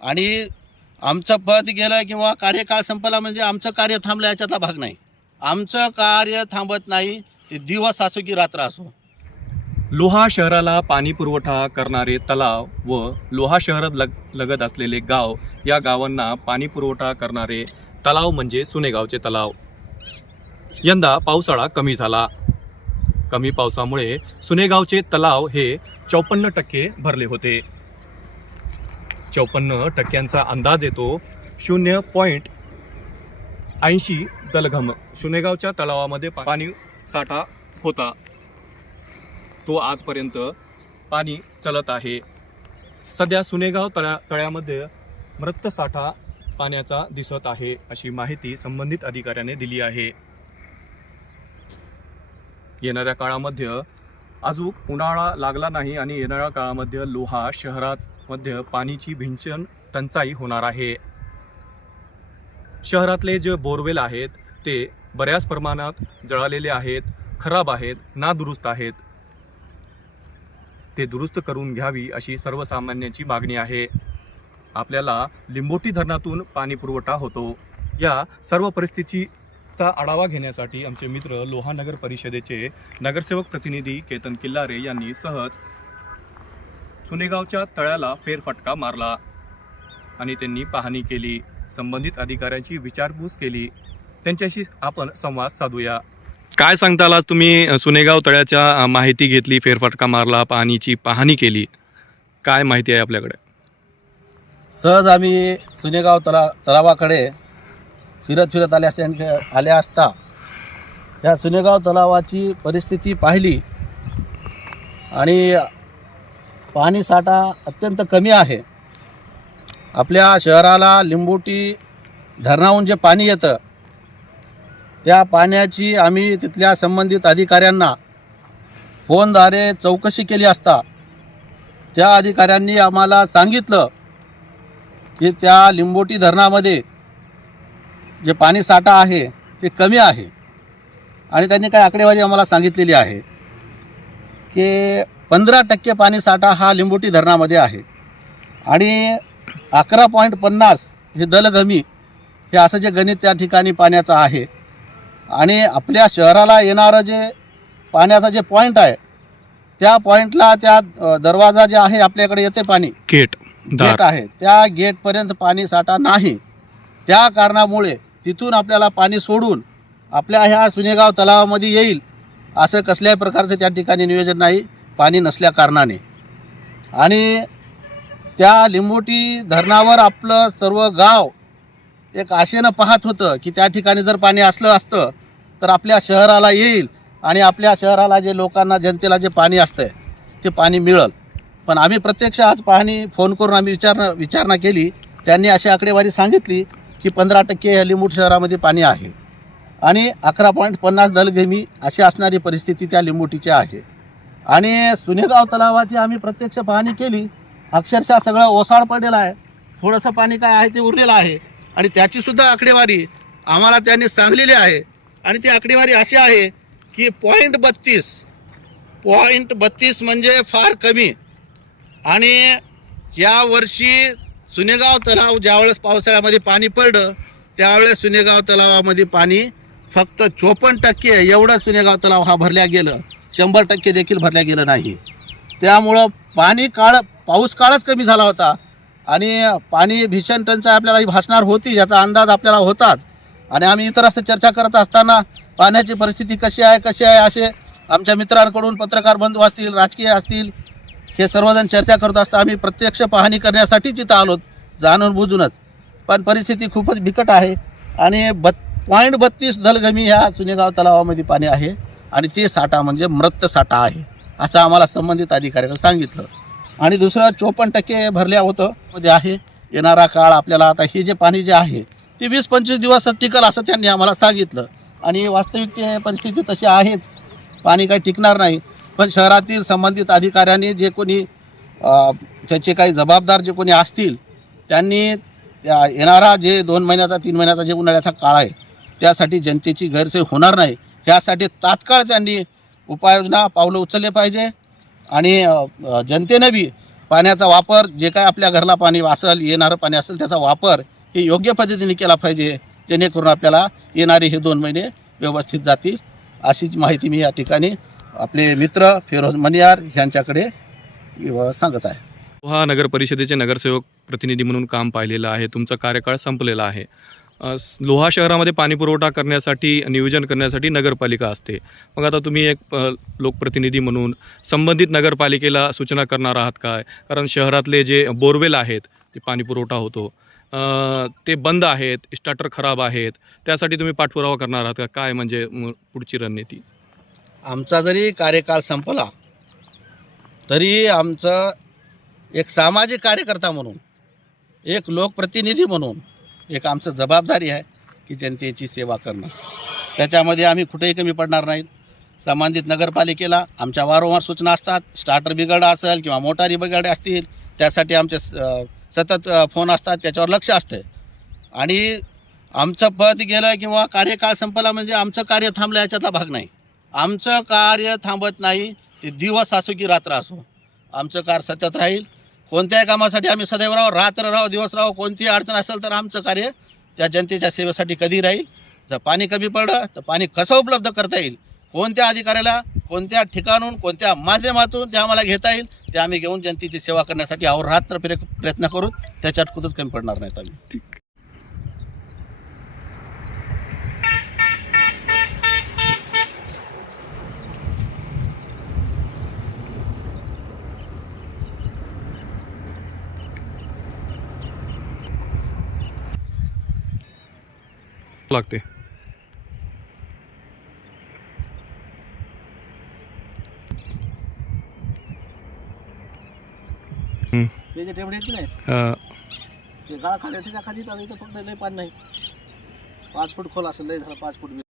आणि आमचं पद गेलं किंवा कार्यकाळ संपला म्हणजे आमचं कार्य थांबलं याच्यातला भाग नाही. आमचं कार्य थांबत नाही ते दिवस असो की रात्र असो. लोहा शहराला पाणी पुरवठा करणारे तलाव व लोहा शहरात लग लगत असलेले गाव या गावांना पाणी पुरवठा करणारे तलाव म्हणजे सुनेगावचे तलाव. यंदा पावसाळा कमी झाला. कमी पावसामुळे सुनेगावचे तलाव हे चौपन्न टक्के भरले होते. चौपन्न टक्क्यांचा अंदाज येतो. शून्य पॉईंट ऐंशी दलघम. सुनेगावच्या तलावामध्ये पाणी साठा होता. तो आजपर्यंत पाणी चलत आहे. सध्या सुनेगाव तळ्या तळ्यामध्ये मृत साठा पाण्याचा दिसत आहे अशी माहिती संबंधित अधिकाऱ्याने दिली आहे. येणाऱ्या काळामध्ये अजून उन्हाळा लागला नाही आणि येणाऱ्या काळामध्ये लोहा शहरात मध्ये पाणीची भिंचन टंचाई होणार आहे. शहरातले जे बोरवेल आहेत ते बऱ्याच प्रमाणात जळालेले आहेत खराब आहेत नादुरुस्त आहेत. ते दुरुस्त करून घ्यावी अशी सर्वसामान्यांची मागणी आहे. आपल्याला लिंबोटी धरणातून पाणी पुरवठा होतो. या सर्व परिस्थितीचा आढावा घेण्यासाठी आमचे मित्र लोहानगर परिषदेचे नगरसेवक प्रतिनिधी केतन किल्लारे यांनी सहज सुनेगावच्या तळ्याला फेरफटका मारला आणि त्यांनी पाहणी केली संबंधित अधिकाऱ्यांची विचारपूस केली. त्यांच्याशी आपण संवाद साधूया. काय सांगताल आज तुम्ही? सुनेगाव तळ्याच्या माहिती घेतली फेरफटका मारला पाणीची पाहणी केली. काय माहिती आहे आपल्याकडे? सहज आम्ही सुनेगाव तला तलावाकडे फिरत फिरत आले असते आल्या असता या सुनेगाव तलावाची परिस्थिती पाहिली. आणि पाणी साठा अत्यंत कमी आहे. आपल्या शहराला लिंबोटी धरणाहून जे पाणी येतं त्या पाण्याची आम्ही तिथल्या संबंधित अधिकाऱ्यांना फोनद्वारे चौकशी केली असता त्या अधिकाऱ्यांनी आम्हाला सांगितलं की त्या लिंबोटी धरणामध्ये जे पाणी साठा आहे ते कमी आहे. आणि त्यांनी काही आकडेवारी आम्हाला सांगितलेली आहे की पंधरा टक्के पाणी साठा हा लिंबोटी धरणामध्ये आहे. आणि अकरा पॉईंट पन्नास हे दलगमी हे असं जे गणित त्या ठिकाणी पाण्याचं आहे. आणि आपल्या शहराला येणारं जे पाण्याचा जे पॉईंट आहे त्या पॉईंटला त्या दरवाजा जे आहे आपल्याकडे येते पाणी. गेट गेट आहे. त्या गेटपर्यंत पाणी साठा नाही. त्या कारणामुळे तिथून आपल्याला पाणी सोडून आपल्या ह्या सुनेगाव तलावामध्ये येईल असं कसल्याही प्रकारचं त्या ठिकाणी नियोजन नाही. पाणी नसल्या कारणाने. आणि त्या लिंबोटी धरणावर आपलं सर्व गाव एक आशेनं पाहत होतं की त्या ठिकाणी जर पाणी असलं असतं तर आपल्या शहराला येईल आणि आपल्या शहराला जे लोकांना जनतेला जे पाणी असतं ते पाणी मिळेल. पण आम्ही प्रत्यक्ष आज पाहणी फोन करून आम्ही विचारणा विचारणा केली. त्यांनी अशी आकडेवारी सांगितली की पंधरा टक्के लिंबूट शहरामध्ये पाणी आहे. आणि अकरा पॉईंट पन्नास दलघेमी अशी असणारी परिस्थिती त्या लिंबोटीची आहे. आणि सुनेगाव तलावाची आम्ही प्रत्यक्ष पाहणी केली. अक्षरशः सगळं ओसाड पडलेलं आहे. थोडंसं पाणी काय आहे ते उरलेलं आहे. आणि त्याचीसुद्धा आकडेवारी आम्हाला त्यांनी सांगलेली आहे. आणि ती आकडेवारी अशी आहे की पॉईंट बत्तीस पॉईंट बत्तीस म्हणजे फार कमी. आणि या वर्षी सुनेगाव तलाव ज्यावेळेस पावसाळ्यामध्ये पाणी पडलं त्यावेळेस सुनेगाव तलावामध्ये पाणी फक्त चोपन्न टक्के एवढं सुनेगाव तलाव हा भरल्या गेलं. शंभर टक्के देखील भरल्या गेलं नाही. त्यामुळं पाणी काळ पाऊस काळच कमी झाला होता. आणि पाणी भीषण टंचाई आपल्याला भासणार होती याचा अंदाज आपल्याला होताच. आणि आम्ही इतर असं चर्चा करत असताना पाण्याची परिस्थिती कशी आहे कशी आहे असे आमच्या मित्रांकडून पत्रकार बंधू असतील राजकीय असतील हे सर्वजण चर्चा करत असता आम्ही प्रत्यक्ष पाहणी करण्यासाठीच तिथं आलो जाणून बुजूनच. पण परिस्थिती खूपच बिकट आहे. आणि बत् पॉईंट बत्तीस दलगमी ह्या सुनेगाव तलावामध्ये पाणी आहे. आणि ते साठा म्हणजे मृत साठा आहे असं आम्हाला संबंधित अधिकाऱ्यानं सांगितलं. आणि दुसरं चोपन्न टक्के भरल्या होतं मध्ये आहे. येणारा काळ आपल्याला आता हे जे पाणी जे आहे ते वीस पंचवीस दिवस टिकल असं त्यांनी आम्हाला सांगितलं. आणि वास्तविक ते परिस्थिती तशी आहेच. पाणी काही टिकणार नाही. पण शहरातील संबंधित अधिकाऱ्यांनी जे कोणी त्याचे काही जबाबदार जे कोणी असतील त्यांनी येणारा जे दोन महिन्याचा तीन महिन्याचा जे उन्हाळ्याचा काळ आहे त्यासाठी जनतेची गैरसोय होणार नाही. ह्यासाठी तात्काळ त्यांनी उपाययोजना पावलं उचलले पाहिजे. आणि जनतेने जनतेनं बी पाण्याचा वापर जे काय आपल्या घरला पाणी असेल येणारं पाणी असेल त्याचा वापर हे योग्य पद्धतीने केला पाहिजे जेणेकरून आपल्याला येणारे हे दोन महिने व्यवस्थित जातील. अशीच माहिती मी या ठिकाणी आपले मित्र फिरोज मनियार यांच्याकडे सांगत आहे. लोहा नगर परिषदेचे नगरसेवक प्रतिनिधी म्हणून काम पाहिलेलं आहे. तुमचा कार्यकाळ संपलेला आहे. लोहा शहरामध्ये पाणी पुरवठा करण्यासाठी नियोजन करण्यासाठी नगरपालिका असते. मग आता तुम्ही एक लोकप्रतिनिधी म्हणून संबंधित नगरपालिकेला सूचना करणार आहात काय? कारण शहरातले जे बोरवेल आहेत ते पाणी पुरवठा होतो. ते बंद आहेत स्टार्टर खराब आहेत त्यासाठी तुम्ही पाठपुरावा करणार आहात का? काय म्हणजे पुढची रणनीती? आमचा जरी कार्यकाळ संपला तरी आमचं एक सामाजिक कार्यकर्ता म्हणून एक लोकप्रतिनिधी म्हणून एक आमचं जबाबदारी आहे की जनतेची सेवा करणं. त्याच्यामध्ये आम्ही कुठेही कमी पडणार नाहीत. संबंधित नगरपालिकेला आमच्या वारंवार सूचना असतात. स्टार्टर बिघड असेल किंवा मोटारी बिघड असतील त्यासाठी आमचे स- सतत फोन असतात. त्याच्यावर लक्ष असतं आणि आमचं पद गेलं किंवा कार्यकाळ संपला म्हणजे आमचं कार्य थांबलं याच्यातला भाग नाही. आमचं कार्य थांबत नाही. ते दिवस असो की रात्र असो. आमचं कार सतत राहील. कोणत्याही कामासाठी आम्ही सदैव राहू रात्र राहू दिवस राहू कोणतीही अडचण असेल तर आमचं कार्य त्या जनतेच्या सेवेसाठी कधी राहील? जर पाणी कमी पडलं तर पाणी कसं उपलब्ध करता येईल? कोणत्या अधिकाऱ्याला कोणत्या ठिकाणून कोणत्या माध्यमातून ते आम्हाला घेता येईल? ते आम्ही घेऊन जनतेची सेवा करण्यासाठी अहोरात्र प्रयत्न करू. त्याच्यात कुठंच कमी पडणार नाहीत आम्ही. लागते ते जे टेबडे की नाही अ, ते गाळा खाली त्याच्या खाली तर इथं फक्त लय पाणी नाही। पाच फूट खोल असेल लय झालं पाच फूट